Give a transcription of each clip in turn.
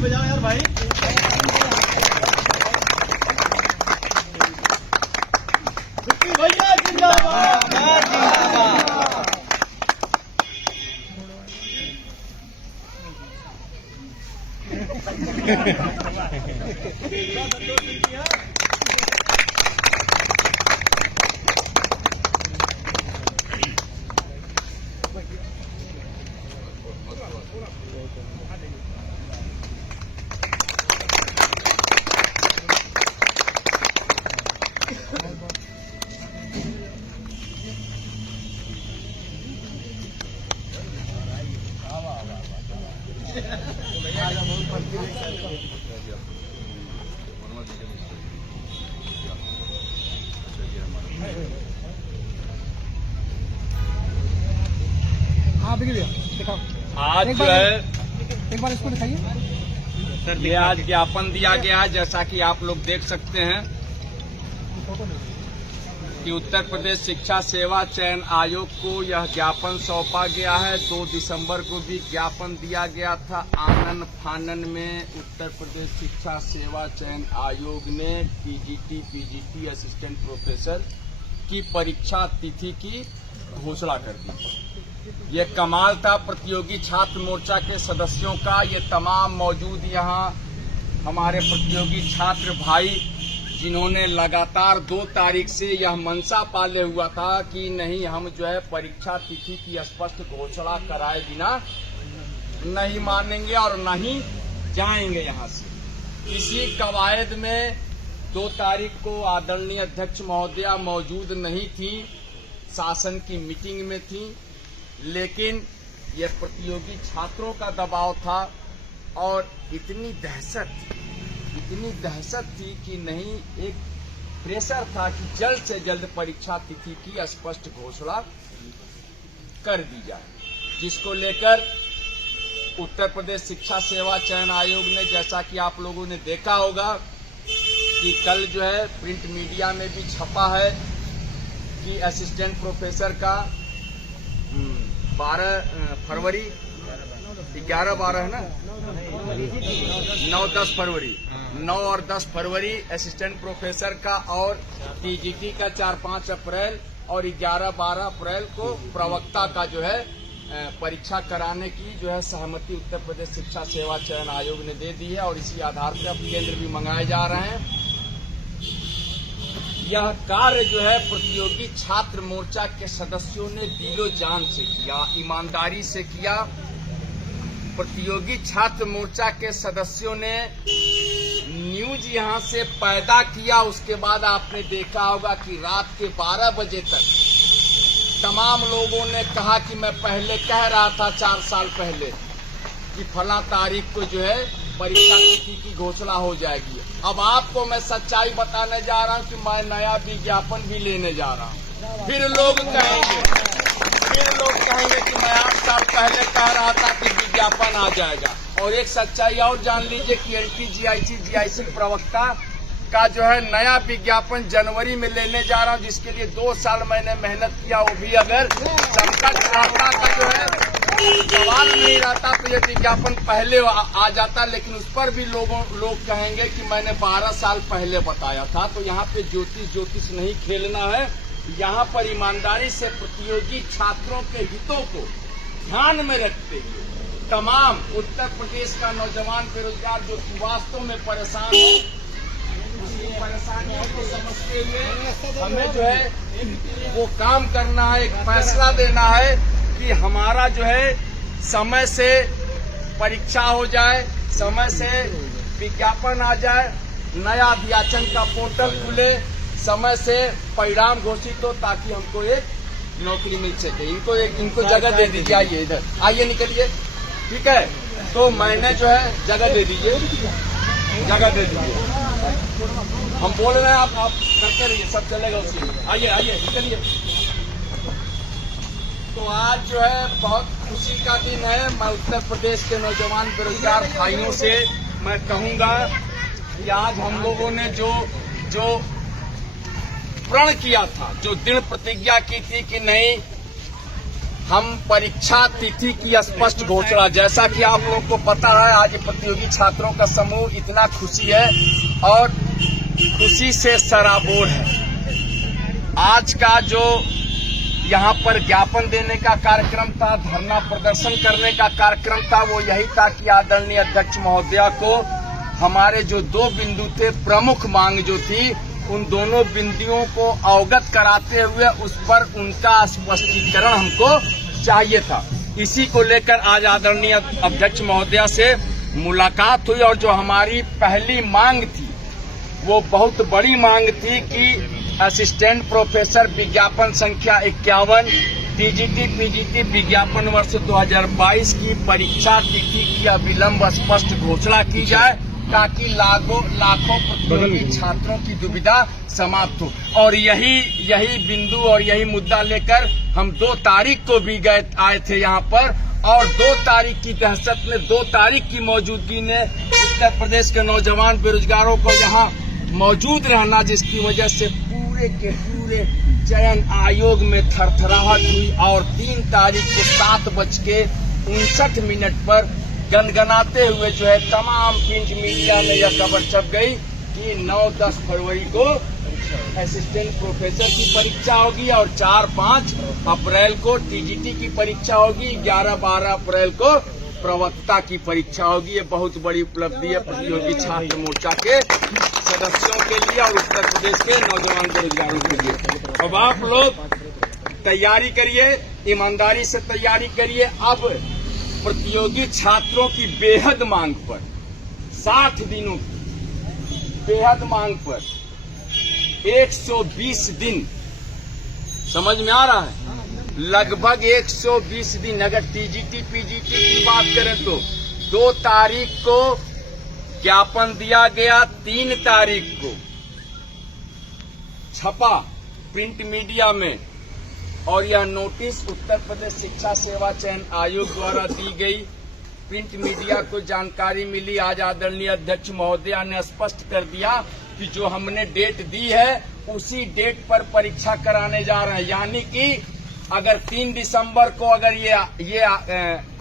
बजाओ यार भाई। भैया जिंदाबाद जिंदाबाद। हाँ भैया दिखाओ। आज जो है एक बार इसको दिखाइए सर, ये आज ज्ञापन दिया गया है, जैसा कि आप लोग देख सकते हैं कि उत्तर प्रदेश शिक्षा सेवा चयन आयोग को यह ज्ञापन सौंपा गया है। 2 दिसंबर को भी ज्ञापन दिया गया था। आनन फानन में उत्तर प्रदेश शिक्षा सेवा चयन आयोग ने पीजीटी असिस्टेंट प्रोफेसर की परीक्षा तिथि की घोषणा कर दी। ये कमाल था प्रतियोगी छात्र मोर्चा के सदस्यों का। ये तमाम मौजूद यहाँ हमारे प्रतियोगी छात्र भाई, जिन्होंने लगातार 2 तारीख से यह मनसा पाले हुआ था कि नहीं, हम जो है परीक्षा तिथि की स्पष्ट घोषणा कराए बिना नहीं मानेंगे और नहीं जाएंगे यहाँ से। इसी कवायद में 2 तारीख को आदरणीय अध्यक्ष महोदया मौजूद नहीं थी, शासन की मीटिंग में थी, लेकिन यह प्रतियोगी छात्रों का दबाव था और इतनी दहशत थी कि नहीं, एक प्रेशर था कि जल्द से जल्द परीक्षा तिथि की स्पष्ट घोषणा कर दी जाए, जिसको लेकर उत्तर प्रदेश शिक्षा सेवा चयन आयोग ने, जैसा कि आप लोगों ने देखा होगा कि कल जो है प्रिंट मीडिया में भी छपा है कि असिस्टेंट प्रोफेसर का 12 फरवरी 11-12 है ना, 9-10 फरवरी 9 और 10 फरवरी असिस्टेंट प्रोफेसर का और टीजीटी का 4-5 अप्रैल और 11-12 अप्रैल को प्रवक्ता का जो है परीक्षा कराने की जो है सहमति उत्तर प्रदेश शिक्षा सेवा चयन आयोग ने दे दी है और इसी आधार पर अब केंद्र भी मंगाए जा रहे हैं। यह कार्य जो है प्रतियोगी छात्र मोर्चा के सदस्यों ने दिलो जान से किया, ईमानदारी से किया। प्रतियोगी छात्र मोर्चा के सदस्यों ने न्यूज यहां से पैदा किया। उसके बाद आपने देखा होगा कि रात के 12 बजे तक तमाम लोगों ने कहा कि मैं पहले कह रहा था 4 साल पहले कि फला तारीख को जो है परीक्षा तिथि की घोषणा हो जाएगी। अब आपको मैं सच्चाई बताने जा रहा हूं कि मैं नया विज्ञापन भी लेने जा रहा हूं। फिर लोग कहेंगे कि मैं 8 साल पहले कह रहा था कि विज्ञापन आ जाएगा। और एक सच्चाई और जान लीजिए कि एनटीजीआईसी प्रवक्ता का जो है नया विज्ञापन जनवरी में लेने जा रहा हूं, जिसके लिए 2 साल मैंने मेहनत किया। वो भी अगर संकट रहता का जो है सवाल नहीं रहता तो ये विज्ञापन पहले आ जाता, लेकिन उस पर भी लोग कहेंगे कि मैंने 12 साल पहले बताया था। तो यहाँ पे ज्योतिष नहीं खेलना है। यहाँ पर ईमानदारी से प्रतियोगी छात्रों के हितों को ध्यान में रखते हुए तमाम उत्तर प्रदेश का नौजवान बेरोजगार जो वास्तव में परेशान हो, उसकी परेशानियों को समझते हुए हमें जो है वो काम करना है, एक फैसला देना है कि हमारा जो है समय से परीक्षा हो जाए, समय से विज्ञापन आ जाए, नया अध्याचन का पोर्टल खुले, समय से परिणाम घोषित हो, ताकि हमको एक नौकरी मिल सके। इनको जगह दे दीजिए। आइए इधर आइए, निकलिए, ठीक है। तो मैंने जो है जगह दे दीजिए, जगह दे दीजिए। हम बोल रहे हैं, आप करते रहिए, सब चलेगा उसी में। आइए निकलिए। तो आज जो है बहुत खुशी का दिन है। मैं उत्तर प्रदेश के नौजवान बेरोजगार भाइयों से मैं कहूंगा कि आज हम लोगों ने जो जो प्रण किया था, जो दृढ़ प्रतिज्ञा की थी कि नहीं, हम परीक्षा तिथि की स्पष्ट घोषणा, जैसा कि आप लोगों को पता है, आज प्रतियोगी छात्रों का समूह इतना खुशी है और खुशी से सराबोर है। आज का जो यहाँ पर ज्ञापन देने का कार्यक्रम था, धरना प्रदर्शन करने का कार्यक्रम था, वो यही था कि आदरणीय अध्यक्ष महोदया को हमारे जो 2 बिंदु थे, प्रमुख मांग जो थी, उन दोनों बिंदुओं को अवगत कराते हुए उस पर उनका स्पष्टीकरण हमको चाहिए था। इसी को लेकर आज आदरणीय अध्यक्ष महोदया से मुलाकात हुई और जो हमारी पहली मांग थी, वो बहुत बड़ी मांग थी कि असिस्टेंट प्रोफेसर विज्ञापन संख्या 51, टीजीटी पीजीटी विज्ञापन वर्ष 2022 की परीक्षा तिथि की अविलंब स्पष्ट घोषणा की जाए, ताकि लाखों प्रतियोगी छात्रों की दुविधा समाप्त हो। और यही बिंदु और यही मुद्दा लेकर हम 2 तारीख को भी आए थे यहाँ पर, और 2 तारीख की दहशत में, 2 तारीख की मौजूदगी ने उत्तर प्रदेश के नौजवान बेरोजगारों को यहाँ मौजूद रहना, जिसकी वजह से पूरे के पूरे चयन आयोग में थरथराहट हुई और 3 तारीख को 7:59 पर गनगनाते हुए जो है तमाम प्रिंट मीडिया में यह खबर छप गई कि 9-10 फरवरी को असिस्टेंट प्रोफेसर की परीक्षा होगी और 4-5 अप्रैल को टीजीटी की परीक्षा होगी, 11-12 अप्रैल को प्रवक्ता की परीक्षा होगी। ये बहुत बड़ी उपलब्धि है प्रतियोगी छात्र मोर्चा के सदस्यों के लिए और उत्तर प्रदेश के नौजवान बेरोजगारों के लिए। अब आप लोग तैयारी करिए, ईमानदारी से तैयारी करिए। अब प्रतियोगी छात्रों की बेहद मांग पर, 60 दिनों की बेहद मांग पर 120 दिन, समझ में आ रहा है, लगभग 120 दिन। अगर टीजीटी पीजीटी की बात करें तो 2 तारीख को ज्ञापन दिया गया, 3 तारीख को छपा प्रिंट मीडिया में, और यह नोटिस उत्तर प्रदेश शिक्षा सेवा चयन आयोग द्वारा दी गई। प्रिंट मीडिया को जानकारी मिली, आज आदरणीय अध्यक्ष महोदया ने स्पष्ट कर दिया कि जो हमने डेट दी है उसी डेट पर परीक्षा कराने जा रहे हैं। यानी कि अगर 3 दिसंबर को अगर ये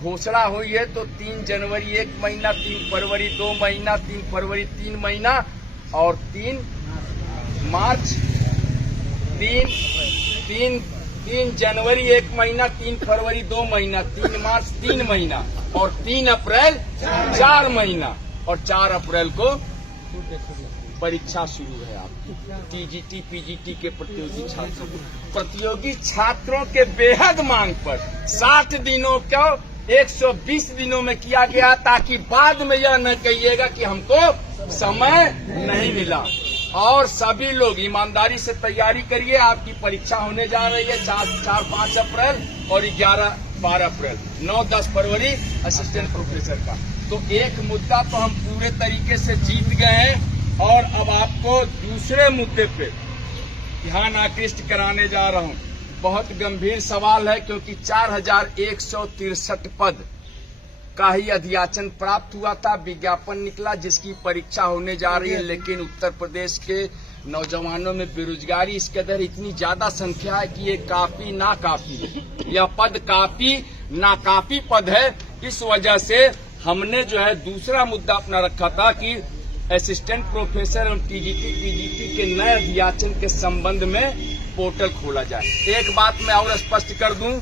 घोषणा हुई है तो 3 जनवरी 1 महीना, 3 फरवरी 2 महीना, 3 फरवरी 3 महीना और 3 मार्च 3 जनवरी 1 महीना, 3 फरवरी 2 महीना, 3 मार्च 3 महीना और 3 अप्रैल 4 महीना, और 4 अप्रैल को परीक्षा शुरू है आपकी टीजीटी पीजीटी के प्रतियोगी छात्रों के बेहद मांग पर 60 दिनों को 120 दिनों में किया गया, ताकि बाद में यह न कहिएगा कि हमको समय नहीं मिला। और सभी लोग ईमानदारी से तैयारी करिए, आपकी परीक्षा होने जा रही है 4-5 अप्रैल और 11-12 अप्रैल, 9-10 फरवरी असिस्टेंट प्रोफेसर का। तो एक मुद्दा तो हम पूरे तरीके से जीत गए हैं, और अब आपको दूसरे मुद्दे पे ध्यान आकृष्ट कराने जा रहा हूं। बहुत गंभीर सवाल है, क्योंकि 4163 पद का ही अध्याचन प्राप्त हुआ था, विज्ञापन निकला जिसकी परीक्षा होने जा रही है। लेकिन उत्तर प्रदेश के नौजवानों में बेरोजगारी इस कदर इतनी ज्यादा संख्या है कि ये काफी नाकाफी है, यह पद काफी नाकाफी पद है। इस वजह से हमने जो है दूसरा मुद्दा अपना रखा था कि असिस्टेंट प्रोफेसर और टीजीटी पीजीटी के नए अध्याचन के संबंध में पोर्टल खोला जाए। एक बात मैं और स्पष्ट कर दूं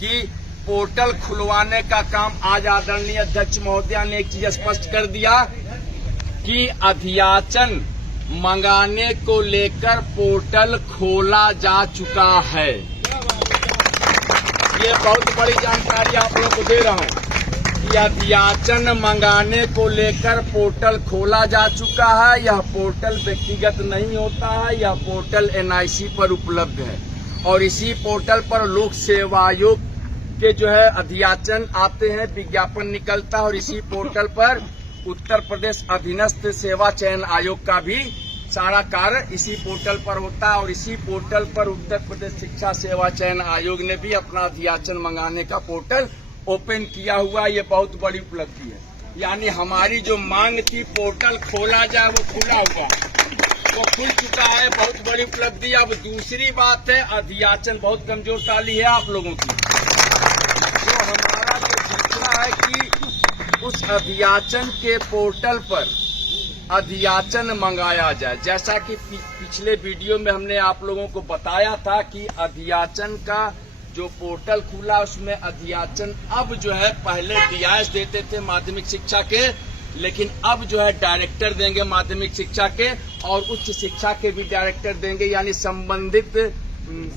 कि पोर्टल खुलवाने का काम आज आदरणीय अध्यक्ष महोदया ने एक चीज स्पष्ट कर दिया कि अध्याचन मंगाने को लेकर पोर्टल खोला जा चुका है। ये बहुत बड़ी जानकारी आप लोगों को दे रहा हूं कि अध्याचन मंगाने को लेकर पोर्टल खोला जा चुका है। यह पोर्टल व्यक्तिगत नहीं होता है, यह पोर्टल एनआईसी पर उपलब्ध है, और इसी पोर्टल पर लोक सेवा आयोग के जो है अध्याचन आते हैं, विज्ञापन निकलता है, और इसी पोर्टल पर उत्तर प्रदेश अधीनस्थ सेवा चयन आयोग का भी सारा कार्य इसी पोर्टल पर होता है। और इसी पोर्टल पर उत्तर प्रदेश शिक्षा सेवा चयन आयोग ने भी अपना अध्याचन मंगाने का पोर्टल ओपन किया हुआ। ये बहुत बड़ी उपलब्धि है। यानी हमारी जो मांग थी पोर्टल खोला जाए, वो खुला हुआ, वो खुल चुका है, बहुत बड़ी उपलब्धि। अब दूसरी बात है, अध्याचन बहुत कमजोर ताली है आप लोगों की। तो हमारा जो फैसला है कि उस अध्याचन के पोर्टल पर अध्याचन मंगाया जाए। जैसा कि पिछले वीडियो में हमने आप लोगों को बताया था कि अध्याचन का जो पोर्टल खुला उसमें अध्याचन अब जो है, पहले डीआईएस देते थे माध्यमिक शिक्षा के, लेकिन अब जो है डायरेक्टर देंगे माध्यमिक शिक्षा के, और उच्च शिक्षा के भी डायरेक्टर देंगे। यानी संबंधित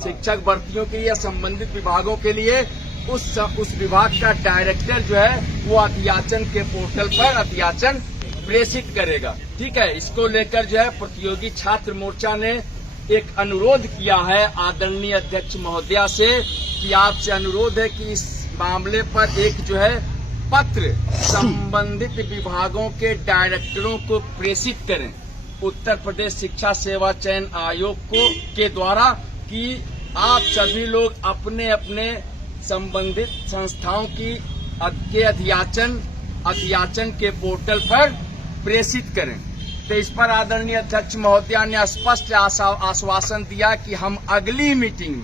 शिक्षक भर्तियों के लिए, संबंधित विभागों के लिए उस विभाग का डायरेक्टर जो है वो अध्याचन के पोर्टल पर अध्याचन प्रेषित करेगा। ठीक है, इसको लेकर जो है प्रतियोगी छात्र मोर्चा ने एक अनुरोध किया है आदरणीय अध्यक्ष महोदया से कि आपसे अनुरोध है कि इस मामले पर एक जो है पत्र संबंधित विभागों के डायरेक्टरों को प्रेषित करें उत्तर प्रदेश शिक्षा सेवा चयन आयोग के द्वारा, कि आप सभी लोग अपने अपने संबंधित संस्थाओं के अध्याचन के पोर्टल पर प्रेषित करें। तो इस पर आदरणीय अध्यक्ष महोदया ने स्पष्ट आश्वासन दिया कि हम अगली मीटिंग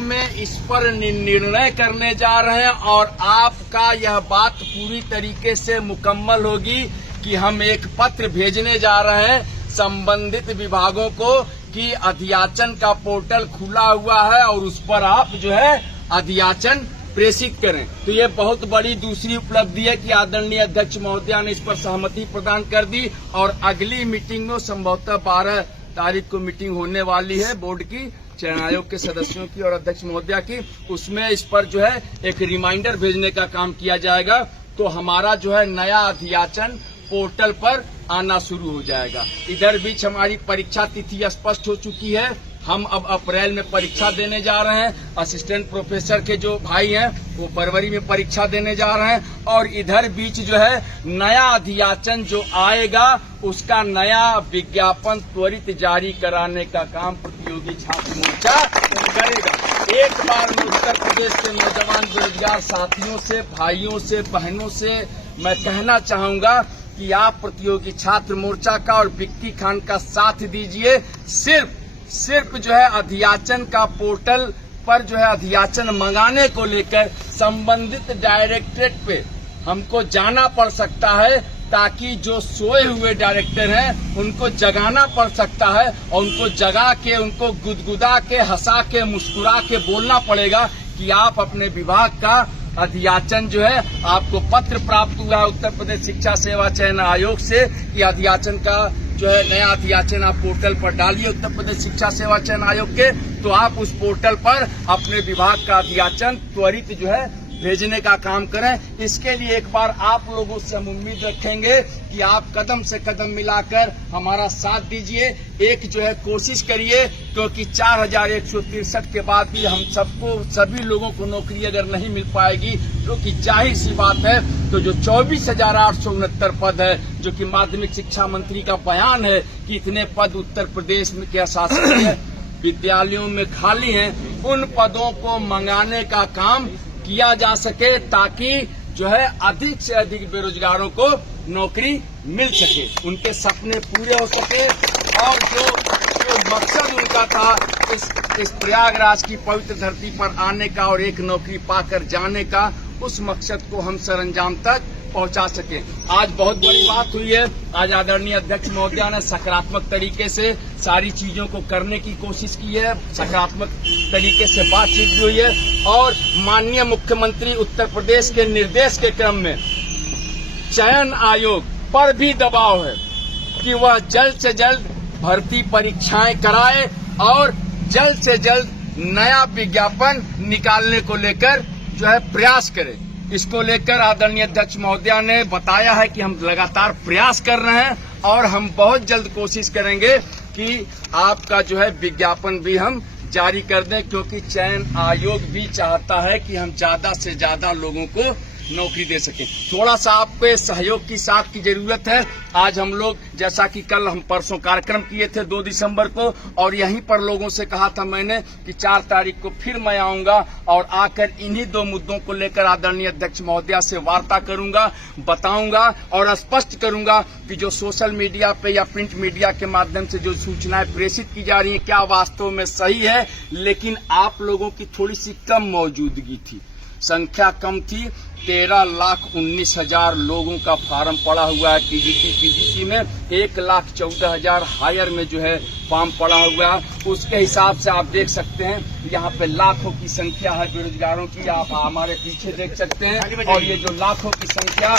में इस पर निर्णय करने जा रहे हैं, और आपका यह बात पूरी तरीके से मुकम्मल होगी कि हम एक पत्र भेजने जा रहे हैं संबंधित विभागों को कि अध्याचन का पोर्टल खुला हुआ है और उस पर आप जो है अध्याचन प्रेषित करें। तो ये बहुत बड़ी दूसरी उपलब्धि है कि आदरणीय अध्यक्ष महोदया ने इस पर सहमति प्रदान कर दी, और अगली मीटिंग में संभवतः 12 तारीख को मीटिंग होने वाली है बोर्ड की, चयन आयोग के सदस्यों की और अध्यक्ष महोदया की। उसमें इस पर जो है एक रिमाइंडर भेजने का काम किया जाएगा, तो हमारा जो है नया अध्याचन पोर्टल पर आना शुरू हो जाएगा। इधर बीच हमारी परीक्षा तिथि स्पष्ट हो चुकी है। हम अब अप्रैल में परीक्षा देने जा रहे हैं। असिस्टेंट प्रोफेसर के जो भाई हैं वो फरवरी में परीक्षा देने जा रहे हैं, और इधर बीच जो है नया अध्याचन जो आएगा उसका नया विज्ञापन त्वरित जारी कराने का काम प्रतियोगी छात्र मोर्चा करेगा। एक बार मैं उत्तर प्रदेश के नौजवान बेरोजगार साथियों से, भाइयों से, बहनों से मैं कहना चाहूंगा कि आप प्रतियोगी छात्र मोर्चा का और विक्की खान का साथ दीजिए। सिर्फ जो है अध्याचन का पोर्टल पर जो है अध्याचन मंगाने को लेकर संबंधित डायरेक्टरेट पे हमको जाना पड़ सकता है, ताकि जो सोए हुए डायरेक्टर हैं उनको जगाना पड़ सकता है, और उनको जगा के, उनको गुदगुदा के, हंसा के, मुस्कुरा के बोलना पड़ेगा कि आप अपने विभाग का अध्याचन जो है, आपको पत्र प्राप्त हुआ है उत्तर प्रदेश शिक्षा सेवा चयन आयोग से कि अध्याचन का जो है नया अध्याचन आप पोर्टल पर डालिए उत्तर प्रदेश शिक्षा सेवा चयन आयोग के, तो आप उस पोर्टल पर अपने विभाग का अध्याचन त्वरित जो है भेजने का काम करें। इसके लिए एक बार आप लोगों से हम उम्मीद रखेंगे कि आप कदम से कदम मिलाकर हमारा साथ दीजिए। एक जो है कोशिश करिए, क्योंकि 4163 के बाद भी हम सभी लोगों को नौकरी अगर नहीं मिल पाएगी, जो कि जाहिर सी बात है, तो जो 24,869 पद है, जो कि माध्यमिक शिक्षा मंत्री का बयान है कि इतने पद उत्तर प्रदेश में के शासकीय विद्यालयों में खाली हैं, उन पदों को मंगाने का काम किया जा सके, ताकि जो है अधिक से अधिक बेरोजगारों को नौकरी मिल सके, उनके सपने पूरे हो सके, और जो मकसद उनका था इस प्रयागराज की पवित्र धरती पर आने का और एक नौकरी पाकर जाने का, उस मकसद को हम सरंजाम तक पहुंचा सके। आज बहुत बड़ी बात हुई है। आज आदरणीय अध्यक्ष महोदया ने सकारात्मक तरीके से सारी चीजों को करने की कोशिश की है, सकारात्मक तरीके से बातचीत भी हुई है, और माननीय मुख्यमंत्री उत्तर प्रदेश के निर्देश के क्रम में चयन आयोग पर भी दबाव है कि वह जल्द से जल्द भर्ती परीक्षाएं कराए और जल्द से जल्द नया विज्ञापन निकालने को लेकर जो है प्रयास करे। इसको लेकर आदरणीय अध्यक्ष महोदया ने बताया है कि हम लगातार प्रयास कर रहे हैं, और हम बहुत जल्द कोशिश करेंगे कि आपका जो है विज्ञापन भी हम जारी कर दें, क्योंकि चयन आयोग भी चाहता है कि हम ज्यादा से ज्यादा लोगों को नौकरी दे सके। थोड़ा सा आपके सहयोग की साथ की जरूरत है। आज हम लोग जैसा कि कल हम परसों कार्यक्रम किए थे 2 दिसंबर को, और यहीं पर लोगों से कहा था मैंने कि 4 तारीख को फिर मैं आऊंगा और आकर इन्हीं 2 मुद्दों को लेकर आदरणीय अध्यक्ष महोदया से वार्ता करूंगा, बताऊंगा और स्पष्ट करूंगा कि जो सोशल मीडिया पे या प्रिंट मीडिया के माध्यम से जो सूचनाएं प्रेषित की जा रही हैं क्या वास्तव में सही है। लेकिन आप लोगों की थोड़ी सी कम मौजूदगी थी, संख्या कम थी। 13,19,000 लोगों का फार्म पड़ा हुआ है टीजीटी पीजीटी में, 1,14,000 हायर में जो है फॉर्म पड़ा हुआ है। उसके हिसाब से आप देख सकते हैं यहाँ पे लाखों की संख्या है बेरोजगारों की, आप हमारे पीछे देख सकते हैं। और ये जो लाखों की संख्या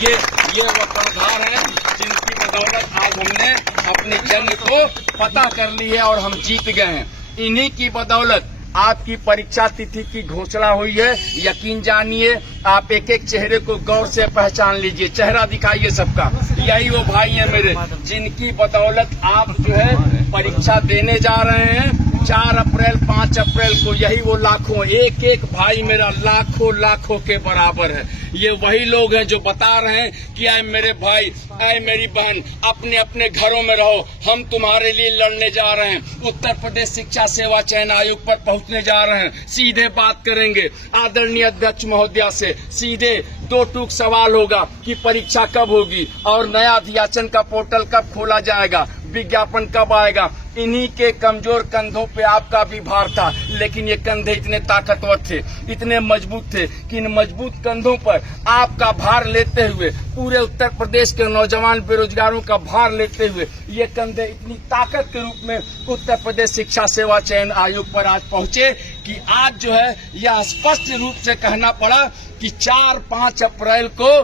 ये वो कर्णधार है जिनकी बदौलत आज हमने अपने जंग को पता कर ली है और हम जीत गए हैं। इन्हीं की बदौलत आपकी परीक्षा तिथि की घोषणा हुई है। यकीन जानिए, आप एक एक चेहरे को गौर से पहचान लीजिए, चेहरा दिखाइए सबका। यही वो भाई हैं मेरे जिनकी बदौलत आप जो है परीक्षा देने जा रहे हैं 4 अप्रैल 5 अप्रैल को। यही वो लाखों, एक एक भाई मेरा लाखों के बराबर है। ये वही लोग हैं जो बता रहे हैं कि आए मेरे भाई, आए मेरी बहन, अपने अपने घरों में रहो, हम तुम्हारे लिए लड़ने जा रहे हैं। उत्तर प्रदेश शिक्षा सेवा चयन आयोग पर पहुंचने जा रहे हैं, सीधे बात करेंगे आदरणीय अध्यक्ष महोदया से। सीधे 2 टूक सवाल होगा कि परीक्षा कब होगी और नया अध्याचन का पोर्टल कब खोला जाएगा, विज्ञापन कब आएगा। इन्हीं के कमजोर कंधों पे आपका भी भार था, लेकिन ये कंधे इतने ताकतवर थे, इतने मजबूत थे कि इन मजबूत कंधों पर आपका भार लेते हुए, पूरे उत्तर प्रदेश के नौजवान बेरोजगारों का भार लेते हुए ये कंधे इतनी ताकत के रूप में उत्तर प्रदेश शिक्षा सेवा चयन आयोग पर आज पहुंचे कि आज जो है यह स्पष्ट रूप से कहना पड़ा कि 4-5 अप्रैल को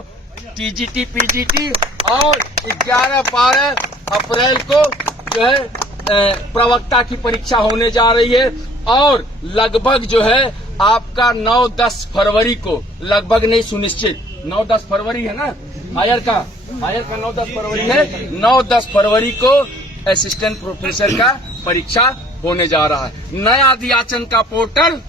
टीजीटी पीजीटी और 11-12 अप्रैल को जो है प्रवक्ता की परीक्षा होने जा रही है। और लगभग जो है आपका 9-10 फरवरी को, लगभग नहीं सुनिश्चित, 9-10 फरवरी है ना हायर का 9-10 फरवरी है। 9-10 फरवरी को असिस्टेंट प्रोफेसर का परीक्षा होने जा रहा है। नया अध्याचन का पोर्टल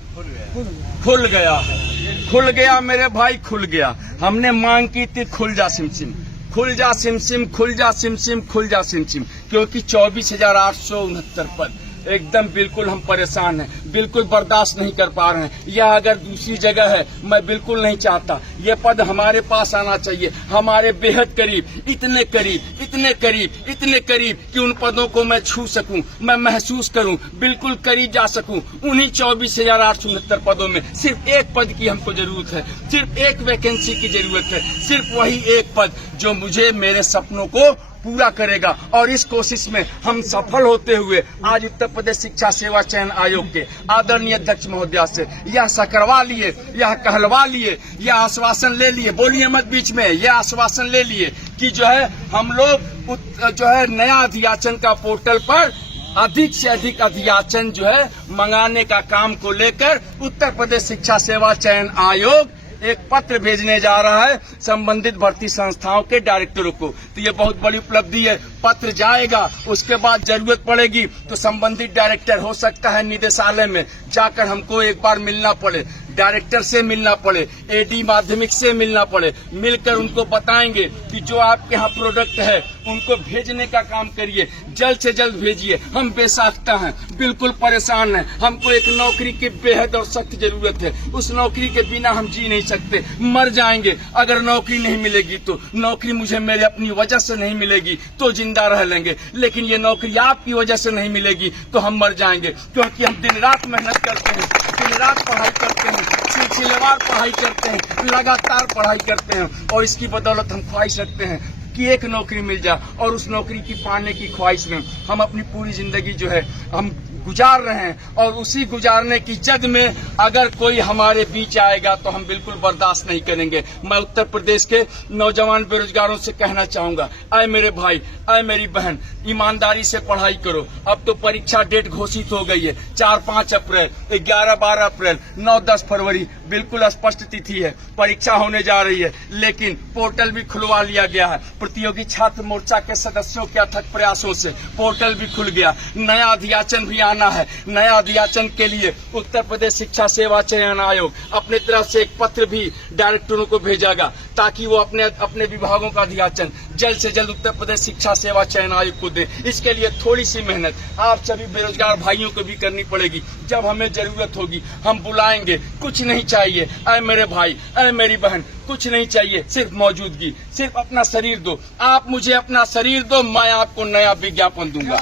खुल गया है, खुल गया मेरे भाई, खुल गया। हमने मांग की थी खुल जा सिमसिम, खुल जा सिमसिम, खुल जा सिमसिम, खुल जा सिमसिम, क्योंकि 24,869 पद एकदम बिल्कुल हम परेशान हैं, बिल्कुल बर्दाश्त नहीं कर पा रहे हैं। यह अगर दूसरी जगह है मैं बिल्कुल नहीं चाहता, ये पद हमारे पास आना चाहिए, हमारे बेहद करीब, इतने करीब, इतने करीब, इतने करीब कि उन पदों को मैं छू सकूं, मैं महसूस करूं, बिल्कुल करीब जा सकूं। उन्हीं 24,869 पदों में सिर्फ एक पद की हमको जरूरत है, सिर्फ एक वैकेंसी की जरूरत है, सिर्फ वही एक पद जो मुझे मेरे सपनों को पूरा करेगा। और इस कोशिश में हम सफल होते हुए आज उत्तर प्रदेश शिक्षा सेवा चयन आयोग के आदरणीय अध्यक्ष महोदया से यह सकरवा लिए, यह कहलवा लिए, यह आश्वासन ले लिए, बोलिए मत बीच में, यह आश्वासन ले लिए कि जो है हम लोग जो है नया अध्याचन का पोर्टल पर अधिक से अधिक अध्याचन जो है मंगाने का काम को लेकर उत्तर प्रदेश शिक्षा सेवा चयन आयोग एक पत्र भेजने जा रहा है संबंधित भर्ती संस्थाओं के डायरेक्टरों को। तो ये बहुत बड़ी उपलब्धि है। पत्र जाएगा, उसके बाद जरूरत पड़ेगी तो संबंधित डायरेक्टर हो सकता है निदेशालय में जाकर हमको एक बार मिलना पड़े, डायरेक्टर से मिलना पड़े, एडी माध्यमिक से मिलना पड़े, मिलकर उनको बताएंगे कि जो आपके यहाँ प्रोडक्ट है उनको भेजने का काम करिए, जल्द से जल्द भेजिए। हम बेसाख्ता हैं, बिल्कुल परेशान हैं, हमको एक नौकरी की बेहद और सख्त जरूरत है। उस नौकरी के बिना हम जी नहीं सकते, मर जाएंगे अगर नौकरी नहीं मिलेगी तो। नौकरी मुझे मेरे अपनी वजह से नहीं मिलेगी तो जिंदा रह लेंगे, लेकिन ये नौकरी आपकी वजह से नहीं मिलेगी तो हम मर जाएंगे, क्योंकि हम दिन रात मेहनत करते हैं, दिन रात पढ़ाई करते हैं, सिलसिलेवार पढ़ाई करते हैं, लगातार पढ़ाई करते हैं और इसकी बदौलत हम ख्वाहिश रखते हैं कि एक नौकरी मिल जाए। और उस नौकरी की पाने की ख्वाहिश में हम अपनी पूरी जिंदगी जो है हम गुजार रहे हैं। और उसी गुजारने की जद में अगर कोई हमारे बीच आएगा तो हम बिल्कुल बर्दाश्त नहीं करेंगे। मैं उत्तर प्रदेश के नौजवान बेरोजगारों से कहना चाहूंगा, आए मेरे भाई, आए मेरी बहन, ईमानदारी से पढ़ाई करो। अब तो परीक्षा डेट घोषित हो गई है, 4-5 अप्रैल, 11-12 अप्रैल, 9-10 फरवरी, बिल्कुल स्पष्ट तिथि है, परीक्षा होने जा रही है, लेकिन पोर्टल भी खुलवा लिया गया है। प्रतियोगी छात्र मोर्चा के सदस्यों के अथक प्रयासों से पोर्टल भी खुल गया। नया अध्याचन भी आना है। नया अध्याचन के लिए उत्तर प्रदेश शिक्षा सेवा चयन आयोग अपने तरफ से एक पत्र भी डायरेक्टरों को भेजेगा, ताकि वो अपने विभागों का अध्याचन जल्द से जल्द उत्तर प्रदेश शिक्षा सेवा चयन आयोग को दे। इसके लिए थोड़ी सी मेहनत आप सभी बेरोजगार भाइयों को भी करनी पड़ेगी। जब हमें जरूरत होगी हम बुलाएंगे। कुछ नहीं चाहिए ऐ मेरे भाई, ऐ मेरी बहन, कुछ नहीं चाहिए, सिर्फ मौजूदगी, सिर्फ अपना शरीर दो। आप मुझे अपना शरीर दो, मैं आपको नया विज्ञापन दूंगा।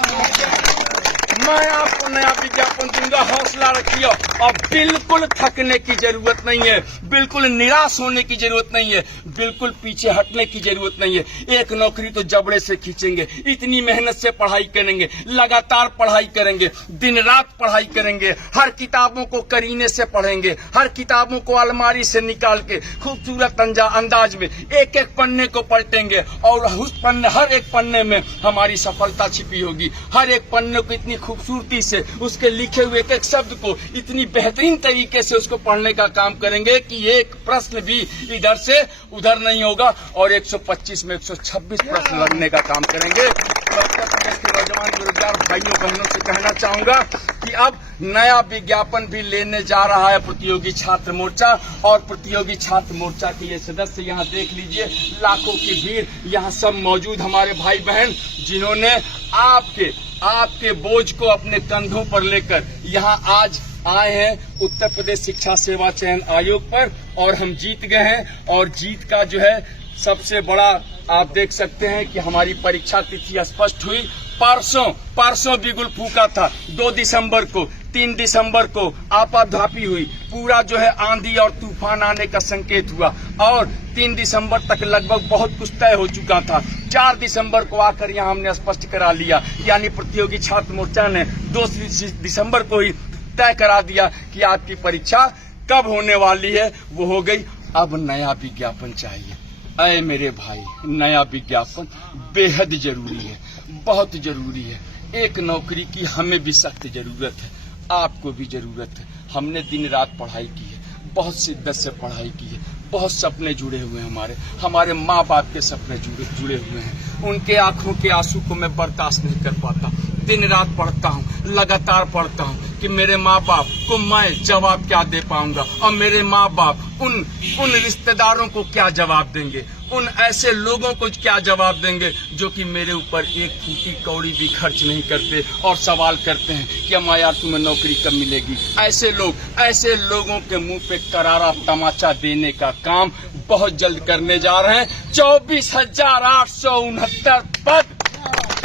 मैं आपको नया विज्ञापन दूंगा। हौसला रखिए और बिल्कुल थकने की जरूरत नहीं है, बिल्कुल निराश होने की जरूरत नहीं है, बिल्कुल पीछे हटने की जरूरत नहीं है। एक नौकरी तो जबड़े से खींचेंगे, इतनी मेहनत से पढ़ाई करेंगे, लगातार पढ़ाई करेंगे, दिन रात पढ़ाई करेंगे, हर किताबों को करीने से पढ़ेंगे, हर किताबों को अलमारी से निकाल के खूबसूरत अंदाज में एक एक पन्ने को पलटेंगे और उस पन्ने, हर एक पन्ने में हमारी सफलता छिपी होगी। हर एक पन्ने को इतनी खूबसूरती से, उसके लिखे हुए एक एक शब्द को इतनी बेहतरीन तरीके से उसको पढ़ने का काम करेंगे कि एक प्रश्न भी इधर से उधर नहीं होगा और 125 में 126 प्रश्न लगने का काम करेंगे। उत्तर प्रदेश के नौजवान बेरोजगार भाइयों बहनों से कहना चाहूंगा कि अब नया विज्ञापन भी लेने जा रहा है प्रतियोगी छात्र मोर्चा। और प्रतियोगी छात्र मोर्चा के ये सदस्य यहाँ देख लीजिए, लाखों की भीड़ यहाँ सब मौजूद, हमारे भाई बहन जिन्होंने आपके बोझ को अपने कंधों पर लेकर यहाँ आज आए हैं उत्तर प्रदेश शिक्षा सेवा चयन आयोग पर, और हम जीत गए हैं। और जीत का जो है सबसे बड़ा आप देख सकते हैं कि हमारी परीक्षा तिथि स्पष्ट हुई। परसों बिगुल फूका था 2 दिसंबर को, 3 दिसंबर को आपाधापी हुई, पूरा जो है आंधी और तूफान आने का संकेत हुआ और 3 दिसंबर तक लगभग बहुत कुछ तय हो चुका था। 4 दिसंबर को आकर यहाँ हमने स्पष्ट करा लिया, यानी प्रतियोगी छात्र मोर्चा ने 2 दिसंबर को ही तय करा दिया कि आपकी परीक्षा कब होने वाली है, वो हो गई। अब नया विज्ञापन चाहिए। अय मेरे भाई, नया विज्ञापन बेहद जरूरी है, बहुत जरूरी है। एक नौकरी की हमें भी सख्त जरूरत है, आपको भी जरूरत है। हमने दिन रात पढ़ाई की है, बहुत शिद्दत से पढ़ाई की है, बहुत सपने जुड़े हुए हैं, हमारे माँ बाप के सपने जुड़े हुए हैं। उनके आंखों के आंसू को मैं बर्दाश्त नहीं कर पाता। दिन रात पढ़ता हूँ, लगातार पढ़ता हूँ कि मेरे माँ बाप को मैं जवाब क्या दे पाऊंगा, और मेरे माँ बाप उन रिश्तेदारों को क्या जवाब देंगे, उन ऐसे लोगों को क्या जवाब देंगे जो कि मेरे ऊपर एक फूटी कौड़ी भी खर्च नहीं करते और सवाल करते हैं कि अम्मा यार तुम्हें नौकरी कब मिलेगी। ऐसे लोगों के मुंह पे करारा तमाचा देने का काम बहुत जल्द करने जा रहे हैं। 24,869 पद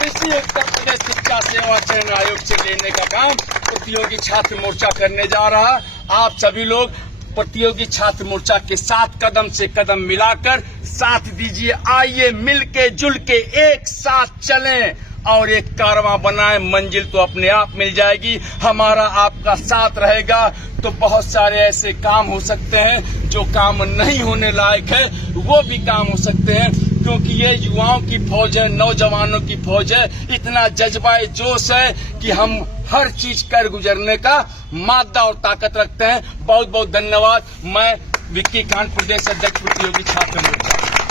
इसी उत्तर प्रदेश शिक्षा सेवा चयन आयोग से लेने का काम प्रतियोगी छात्र मोर्चा करने जा रहा। आप सभी लोग प्रतियोगी छात्र मोर्चा के साथ कदम से कदम मिलाकर साथ दीजिए। आइए मिलके जुल के एक साथ चलें और एक कारवां बनाएं, मंजिल तो अपने आप मिल जाएगी। हमारा आपका साथ रहेगा तो बहुत सारे ऐसे काम हो सकते हैं जो काम नहीं होने लायक है, वो भी काम हो सकते हैं, क्योंकि ये युवाओं की फौज है, नौजवानों की फौज है। इतना जज्बा जोश है कि हम हर चीज कर गुजरने का मादा और ताकत रखते हैं। बहुत बहुत धन्यवाद। मैं विक्की खान, प्रदेश अध्यक्ष प्रतियोगी छात्र मोर्चा।